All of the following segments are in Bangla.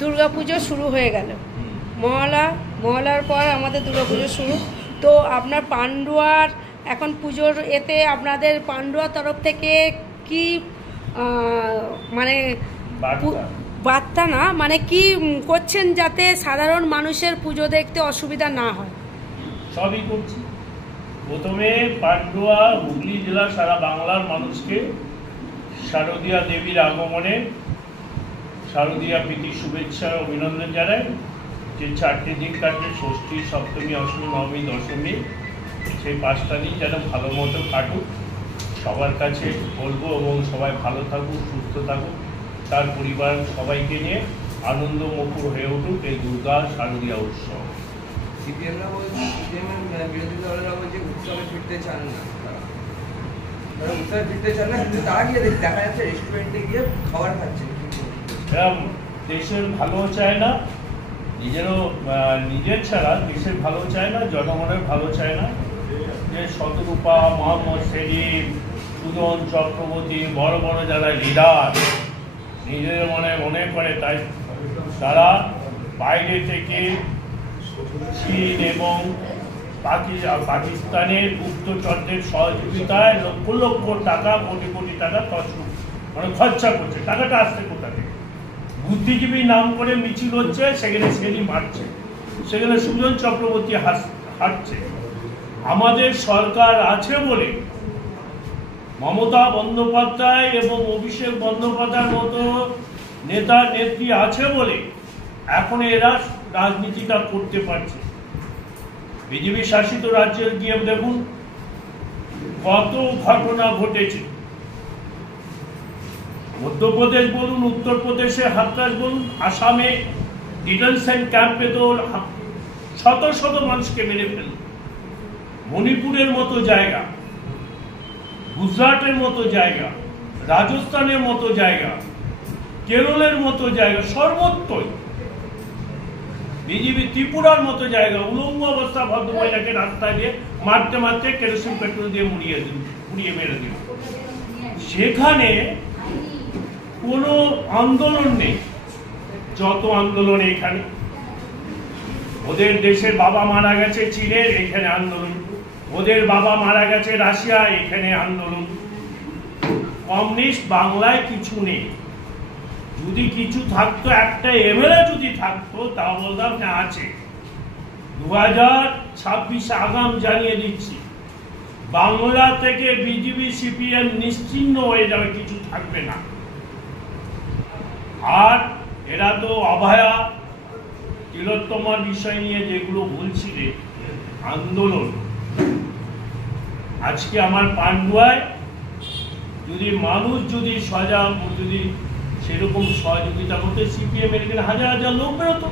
দুর্গাপুজো শুরু হয়ে গেল, মহালয়ার পর আমাদের দুর্গাপুজো শুরু। তো আপনার পান্ডুয়ার এখন পুজোর এতে আপনাদের পান্ডুয়ার তরফ থেকে কি মানে বার্তা না মানে কি করছেন যাতে সাধারণ মানুষের পুজো দেখতে অসুবিধা না হয়? সবই করছি। প্রথমে পান্ডুয়া হুগলি জেলা সারা বাংলার মানুষকে শারদীয়া দেবীর আগমনে শারদীয়া প্রীতি শুভেচ্ছা অভিনন্দন জানাই। যে 4টে দিন কাটবে, ষষ্ঠী, সপ্তমী, অষ্টমী, নবমী, দশমী, সেই 5টা দিন যেন ভালো মতো কাটুক সবার কাছে বলবো, এবং সবাই ভালো থাকুক, সুস্থ থাকুক, তার পরিবার সবাইকে নিয়ে আনন্দ মুখর হয়ে উঠুক এই দুর্গা শারদীয়া উৎসব। সিপিএমরা বলছে, বিরোধী দলেরা বলছে উৎসবে ফিরতে চান না, তারা উৎসবে ফিরতে চান না, কিন্তু তারা গিয়ে দেখা যাচ্ছে রেস্টুরেন্টে গিয়ে খাবার খাচ্ছে। দেশের ভালো চায় না, নিজের ছাড়া দেশের ভালো চায় না, জনগণের ভালো চায় না। যে শতরূপা, মোহাম্মদ সেলিম, সুজন চক্রবর্তী, বড় বড় যারা লিডার নিজেদের মনে করে, তাই তারা বাইরে থেকে চীন এবং পাকিস্তানের গুপ্তচরদের সহযোগিতায় লক্ষ লক্ষ টাকা, কোটি কোটি টাকা খরচা করছে। টাকাটা আসছে কোথা থেকে? বুদ্ধিজীবী নাম করে মিছিল হচ্ছে, সেখানে সেলিম হাঁটছে, সেখানে সুজন চক্রবর্তী হাঁটছে। আমাদের সরকার আছে বলে, মমতা বন্দ্যোপাধ্যায় এবং অভিষেক বন্দ্যোপাধ্যায়ের মতো নেতা নেত্রী আছে বলে এখন এরা রাজনীতিটা করতে পারছে। বিজেপি শাসিত রাজ্যে গিয়ে দেখুন কত ঘটনা ঘটেছে। মধ্যপ্রদেশ বলুন, উত্তরপ্রদেশে হাতরাস বলুন, আসামে ডিটেনশন ক্যাম্পে তো শত শত মানুষকে মেরে ফেলল। মণিপুরের মতো জায়গা, গুজরাটের মতো জায়গা, রাজস্থানের মতো জায়গা, কেরলের মতো জায়গা, সর্বত্রই বিজেপি, ত্রিপুরার মতো জায়গা, উলঙ্গ অবস্থা ভদ্রমহিলাকে রাস্তায় দিয়ে মারতে মারতে কেরোসিন পেট্রোল দিয়ে পুড়িয়ে মেরে দিল। সেখানে কোনো আন্দোলন নেই, যত আন্দোলন এখানে। ওদের দেশের বাবা মারা গেছে চীনের, এখানে আন্দোলন। ওদের বাবা মারা গেছে রাশিয়া, এখানে আন্দোলন। কমিউনিস্ট বাংলায় কিছু নেই। যদি কিছু থাকতো, একটা এমএলএ যদি থাকতো, তা বলতাম না আছে। 2026 আগাম জানিয়ে দিচ্ছি, বাংলা থেকে বিজেপি সিপিএম নিশ্চিহ্ন হয়ে যাবে, কিছু থাকবে না। আর এরা তো অভয়া তিলোত্তমার বিষয় নিয়ে যেগুলো বলছিলে আন্দোলন, আজকে আমার পান্ডুয়ায় যদি মানুষ যদি যদি সেরকম সহযোগিতা করতে, সিপিএম এর এখানে হাজার হাজার লোক বেরোতো।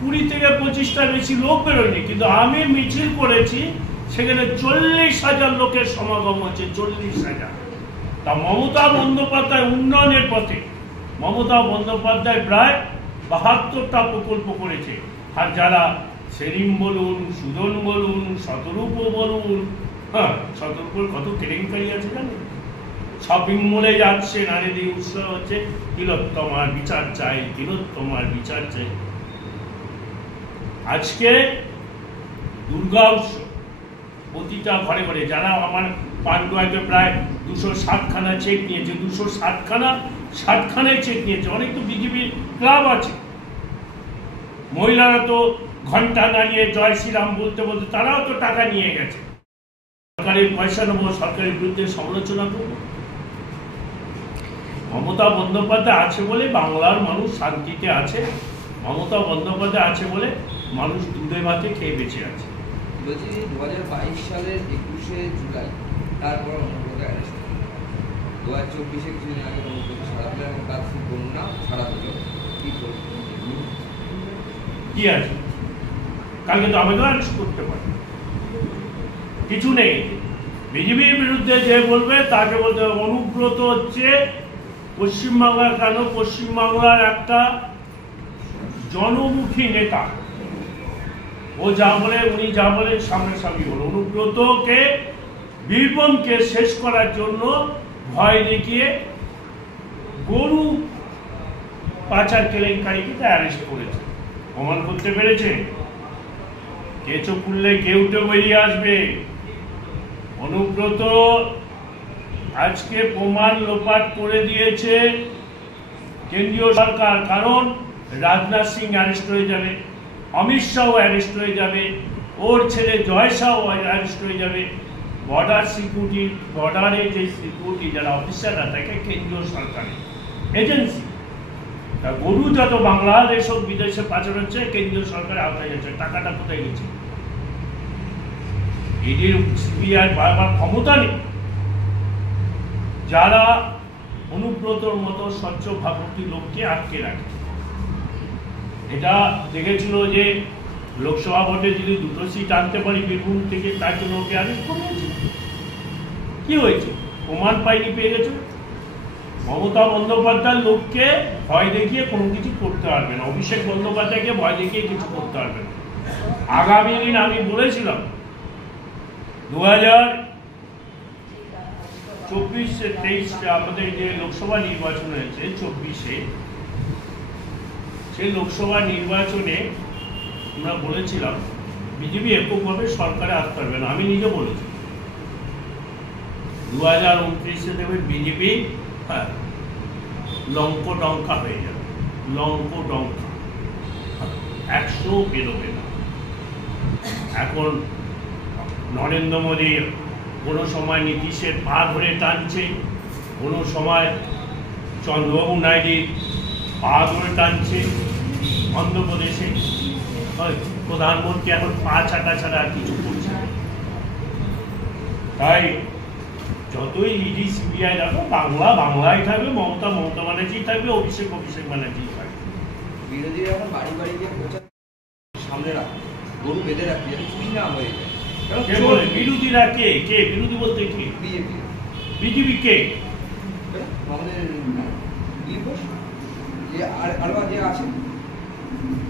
20 থেকে 25টার বেশি লোক বেরোয়নি, কিন্তু আমি মিছিল করেছি, সেখানে 40,000 লোকের সমাগম হচ্ছে, 40,000। তা মমতা বন্দ্যোপাধ্যায় উন্নয়নের পথে, মমতা বন্দ্যোপাধ্যায় প্রায় 72টা প্রকল্প করেছে। আর যারা সেলিম বলুন, সুজন বলুন, শতরূপ বলুন, হ্যাঁ, শতরূপের কত কেলেঙ্কারি আছে জানেন? শপিং মলে যাচ্ছে, নারীদের উৎসব হচ্ছে, তিলোত্তমার বিচার চাই, তিলোত্তমার বিচার চাই। আজকে দুর্গা উৎসব প্রতিটা ঘরে ঘরে, যারা আমার পান্ডুয়াতে প্রায় 260খানা চেক নিয়েছে, 260খানায় চেক নিয়েছে। অনেক তো বিজেপি ক্লাব আছে, মহিলারা তো ঘন্টা দাঁড়িয়ে জয় শ্রীরাম বলতে বলতে তারাও তো টাকা নিয়ে গেছে। সরকারের পয়সা নেবো, সরকারের বিরুদ্ধে সমালোচনা করবো। মমতা বন্দ্যোপাধ্যায় আছে বলে বাংলার মানুষ শান্তিতে আছে, মমতা বন্দ্যোপাধ্যায় আছে বলে মানুষ দুধে ভাতে খেয়ে বেঁচে আছে। বলছি 2022 সালের 21শে জুলাই তারপর 2024-এ কিছুদিন আগে সারা পেলাম এবং তার বন্যা সারা হলো, কি আছে? কালকে তো আবেদন অ্যারেস্ট করতে পারে, কিছু নেই। বিজেপির বিরুদ্ধে যে বলবে তাকে বলতে হবে অনুব্রত হচ্ছে পশ্চিমবাংলার, কেন পশ্চিমবাংলার একটা জনমুখী নেতা। ও যা বলে, উনি যা বলেন সামনাসামনি বলে। অনুব্রতকে, বীরভূমকে শেষ করার জন্য ভয় দেখিয়ে গরু পাচার কেলেঙ্কারিকে অ্যারেস্ট করেছে, প্রমাণ করতে পেরেছে। কেঁচো খুললে কেউটে বেরিয়ে আসবে। অনুব্রত আজকে প্রমাণ লোপাট করে দিয়েছে কেন্দ্রীয় সরকার, কারণ রাজনাথ সিং অ্যারেস্ট হয়ে যাবে, অমিত শাহ অ্যারেস্ট হয়ে যাবে, ওর ছেলে জয় শাহ অ্যারেস্ট হয়ে যাবে। বর্ডার সিকিউরিটি, বর্ডারে যে সিকিউরিটি যারা অফিসাররা থাকে কেন্দ্রীয় সরকারের এজেন্সি, তা গরু যত বাংলাদেশ ও বিদেশে পাচার হচ্ছে কেন্দ্রীয় সরকারের আওতায় যাচ্ছে। টাকাটা কোথায় গেছে? ইডির সিবিআই বারবার ক্ষমতা নেই যারা অনুব্রতর মতো স্বচ্ছ ভাবমূর্তি লোককে আটকে রাখে। এটা দেখেছিল যে লোকসভা ভোটে যদি 2টো সিট আনতে পারি বীরভূম থেকে, তার জন্য ওকে অ্যারেস্ট করেছে। কি হয়েছে? প্রমাণ পাইনি, পেয়ে গেছে। মমতা বন্দ্যোপাধ্যায় লোককে ভয় দেখিয়ে কোনো কিছু করতে পারবে না, অভিষেক বন্দ্যোপাধ্যায়কে ভয় দেখিয়ে কিছু করতে পারবে না। আগামী দিন আমি বলেছিলাম 2024-23 আমাদের যে লোকসভা নির্বাচন হয়েছে 24-এ, সেই লোকসভা নির্বাচনে আমরা বলেছিলাম বিজেপি এককভাবে সরকারে আসতে পারবে না। আমি নিজে বলেছি 2029-এ দেবেন বিজেপি লঙ্ক ডঙ্কা হয়ে যাবে, লঙ্ক ডঙ্কা, 100 বেরোবে না। এখন নরেন্দ্র মোদী কোনো সময় নীতিশের পা ধরে টানছে, কোনো সময় চন্দ্রবাবু নাইডুর পা ধরে টানছে। অন্ধ্রপ্রদেশে প্রধানমন্ত্রী এখন পা ছাটা ছাড়া আর কিছু করছে না। তাই যতই ইডি সিবিআই রাখো, বাংলা বাংলায় থাকবে, মমতা মমতা ব্যানার্জি থাকবে, অভিষেক ব্যানার্জি থাকবে। বিরোধীরা এখন বাড়ি বাড়ি গিয়ে প্রচার সামনে রাখে, গরু বেঁধে রাখে যাতে চুরি না হয়ে যায়। কে বলে বিরোধীরা? কে কে বিরোধী বলতে? কে? বিজেপি। বিজেপি কে? আমাদের দিলীপ ঘোষ, যে আরো যে আছে,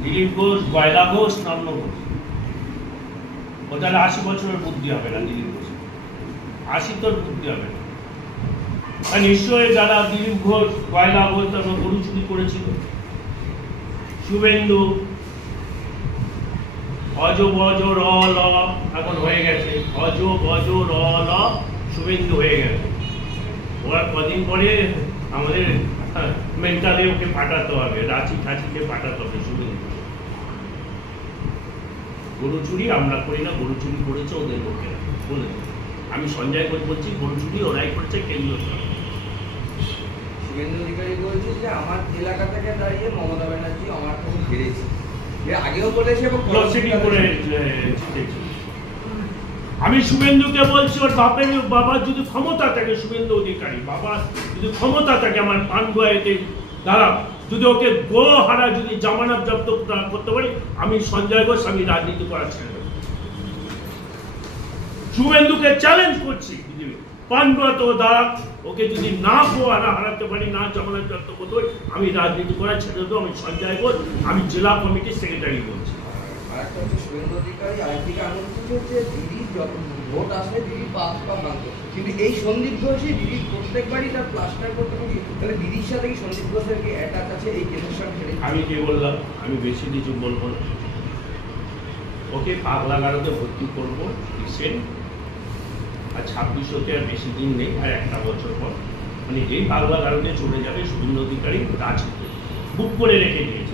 দিলীপ ঘোষ, গয়লা ঘোষ, নন্দ ঘোষ। ও তাহলে 80 বছরের বুদ্ধি হবে না দিলীপ ঘোষ, 80 তোর বুদ্ধি হবে না। আর নিশ্চয়ই যারা দিলীপ ঘোষ, গয়লা ঘোষ তারা গরু চুরি করেছিল। শুভেন্দু অজ বজ র ল এখন হয়ে গেছে, অজ বজ র ল শুভেন্দু হয়ে গেছে। ওরা কদিন পরে আমাদের মেন্টালে ওকে পাঠাতে হবে, রাঁচি ঠাচিকে পাঠাতে হবে। শুভেন্দু গরু চুরি আমরা করি না, গরু চুরি করেছে ওদের লোকেরা বলে। আমি সঞ্জয় ঘোষ বলছি, গরু চুরি ওরাই করছে কেন্দ্রীয় সরকার। শুভেন্দু অধিকারী বলছে যে আমার এলাকা থেকে দাঁড়িয়ে মমতা ব্যানার্জি আমার খুব হেরেছে, এর আগেও বলেছে এবং আমি শুভেন্দুকে বলছি, ওর বাবার যদি ক্ষমতা থাকে, শুভেন্দু অধিকারী বাবা যদি ক্ষমতা থাকে আমার পান্ডুয়াতে দ্বারা যদি ওকে গো হারা যদি জামানত জব্দ করতে পারি, আমি সঞ্জয় ঘোষ আমি রাজনীতি করার ছেড়ে দেব। শুভেন্দুকে চ্যালেঞ্জ করছি, পান্ডুয়া তো দ্বারা ওকে যদি না হারাতে পারি, না জামানত জব্দ করতে পারি, আমি রাজনীতি করার ছেড়ে দেবো। আমি সঞ্জয় ঘোষ, আমি জেলা কমিটির সেক্রেটারি বলছি। আরেকটা হচ্ছে শুভেন্দু অধিকারী আরেকদিকে আনন্দ হচ্ছে দিদির যত ভোট আসলে দিদি পাস বা ভাঙতো, কিন্তু এই সন্দীপ ঘোষই দিদি প্রত্যেকবারই তার প্লাস্টার করতে পারি। তাহলে দিদির সাথে কি সন্দীপ ঘোষের কি অ্যাটাচ আছে এই কেন্দ্রের সঙ্গে? আমি কি বললাম? আমি বেশি কিছু বলবো না। ওকে পাগলা গারদে ভর্তি করবো রিসেন্ট, আর 26 আর বেশি দিন নেই, আর 1 বছর পর মানে যেই পাগলা গারদে চলে যাবে শুভেন্দু অধিকারী রাজনীতি বুক করে রেখে দিয়েছে।